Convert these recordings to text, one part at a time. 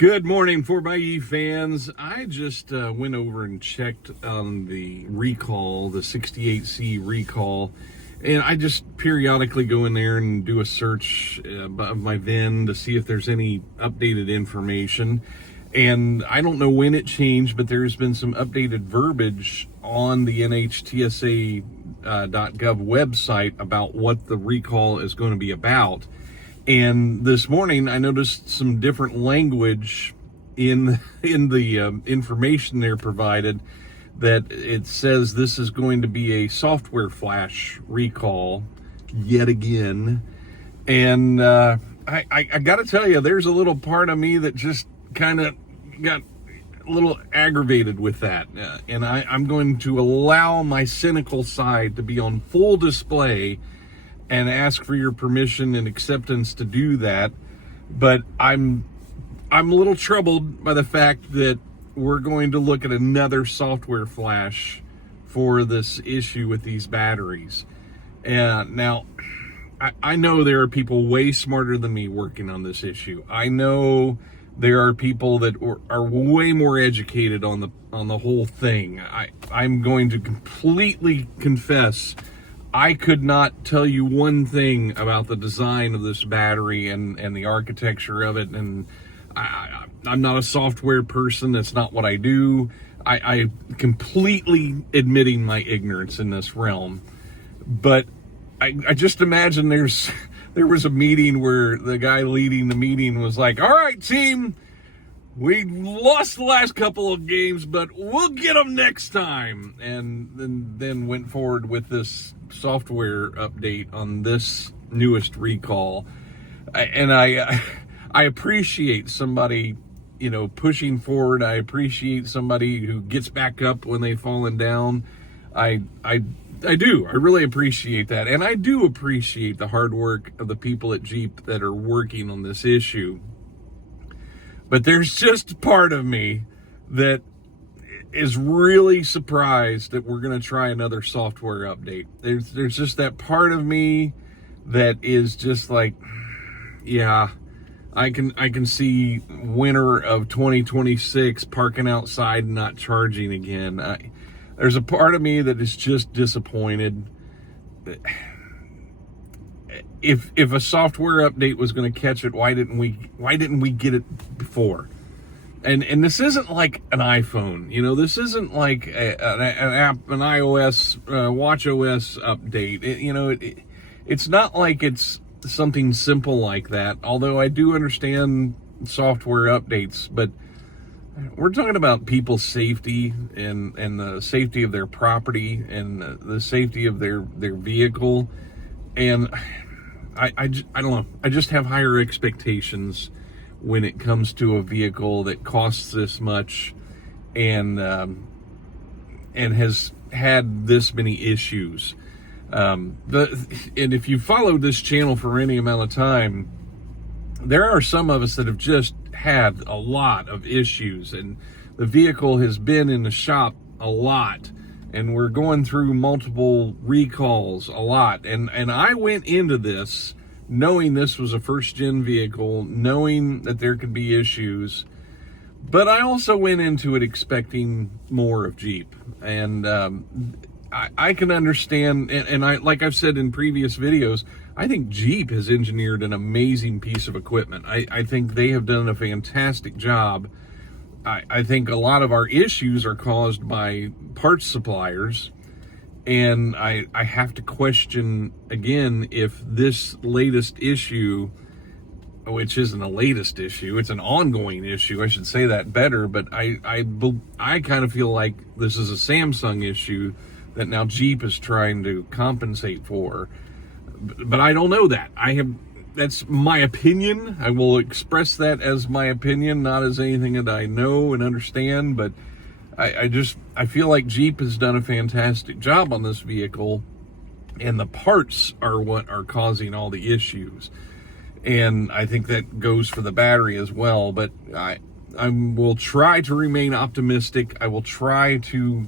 Good morning, 4xE fans. I just went over and checked on the recall, the 68C recall, and I just periodically go in there and do a search of my VIN to see if there's any updated information. And I don't know when it changed, but there's been some updated verbiage on the NHTSA .gov website about what the recall is going to be about. And this morning, I noticed some different language in the information they're provided, that it says this is going to be a software flash recall yet again. And I got to tell you, there's a little part of me that just kind of got a little aggravated with that. And I'm going to allow my cynical side to be on full display and ask for your permission and acceptance to do that. But I'm a little troubled by the fact that we're going to look at another software flash for this issue with these batteries. And now, I know there are people way smarter than me working on this issue. I know there are people that are way more educated on the whole thing. I'm going to completely confess, I could not tell you one thing about the design of this battery and the architecture of it, and I'm not a software person. That's not what I do. I completely admitting my ignorance in this realm. But I just imagine there was a meeting where the guy leading the meeting was like, all right, team, we lost the last couple of games, but we'll get them next time. And then went forward with this software update on this newest recall. And I appreciate somebody, pushing forward. I appreciate somebody who gets back up when they've fallen down. I do. I really appreciate that. And I do appreciate the hard work of the people at Jeep that are working on this issue. But there's just part of me that is really surprised that we're going to try another software update. There's just that part of me that is just like, yeah, I can see winter of 2026 parking outside and not charging again. There's a part of me that is just disappointed. If a software update was going to catch it, why didn't we get it before? And this isn't like an iPhone, this isn't like an app, an iOS, watchOS update. It's not like it's something simple like that. Although I do understand software updates, but we're talking about people's safety and the safety of their property and the safety of their vehicle. And I don't know. I just have higher expectations when it comes to a vehicle that costs this much and has had this many issues. And if you followed this channel for any amount of time, there are some of us that have just had a lot of issues, and the vehicle has been in the shop a lot, and we're going through multiple recalls a lot. And I went into this knowing this was a first-gen vehicle, knowing that there could be issues, but I also went into it expecting more of Jeep. And I can understand, and like I've said in previous videos, I think Jeep has engineered an amazing piece of equipment. I think they have done a fantastic job. I think a lot of our issues are caused by parts suppliers, and I have to question again if this latest issue, which isn't a latest issue, it's an ongoing issue, I should say that better, but I kind of feel like this is a Samsung issue that now Jeep is trying to compensate for. But I don't know that. That's my opinion. I will express that as my opinion, not as anything that I know and understand, but I feel like Jeep has done a fantastic job on this vehicle, and the parts are what are causing all the issues. And I think that goes for the battery as well, but I will try to remain optimistic. I will try to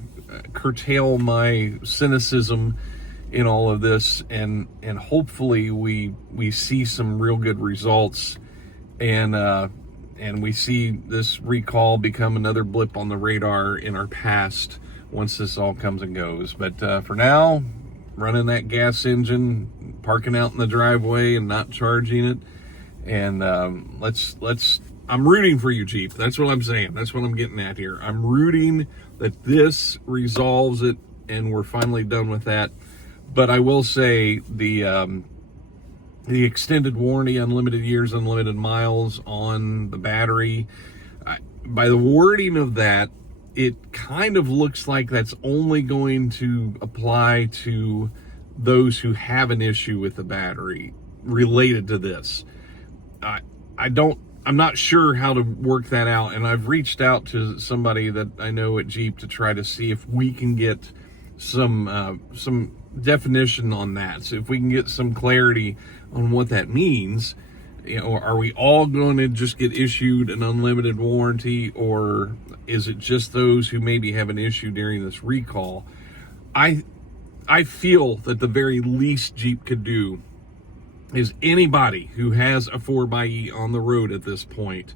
curtail my cynicism in all of this, and hopefully we see some real good results. And and we see this recall become another blip on the radar in our past once this all comes and goes. But for now, running that gas engine, parking out in the driveway and not charging it. And I'm rooting for you, Jeep. That's what I'm saying. That's what I'm getting at here. I'm rooting that this resolves it and we're finally done with that. But I will say the extended warranty, unlimited years, unlimited miles on the battery, by the wording of that, it kind of looks like that's only going to apply to those who have an issue with the battery related to this. I'm not sure how to work that out, and I've reached out to somebody that I know at Jeep to try to see if we can get some definition on that. So if we can get some clarity on what that means, are we all going to just get issued an unlimited warranty, or is it just those who maybe have an issue during this recall? I feel that the very least Jeep could do is anybody who has a 4xe on the road at this point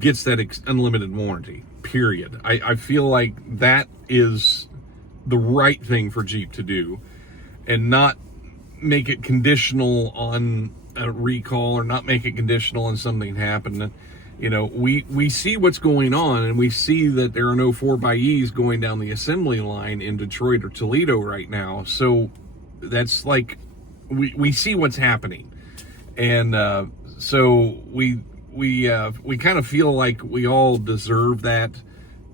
gets that unlimited warranty, period. I feel like that is the right thing for Jeep to do, and not make it conditional on a recall, or not make it conditional on something happening. We see what's going on, and we see that there are no 4xEs going down the assembly line in Detroit or Toledo right now. So that's like, we see what's happening, and so we kind of feel like we all deserve that,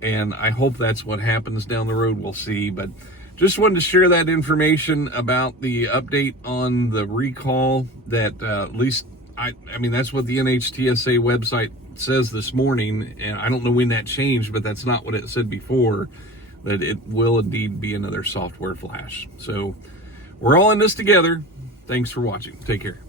and I hope that's what happens down the road. We'll see, but just wanted to share that information about the update on the recall. That at least I mean that's what the NHTSA website says this morning, and I don't know when that changed, but that's not what it said before, that it will indeed be another software flash. So we're all in this together. Thanks for watching. Take care.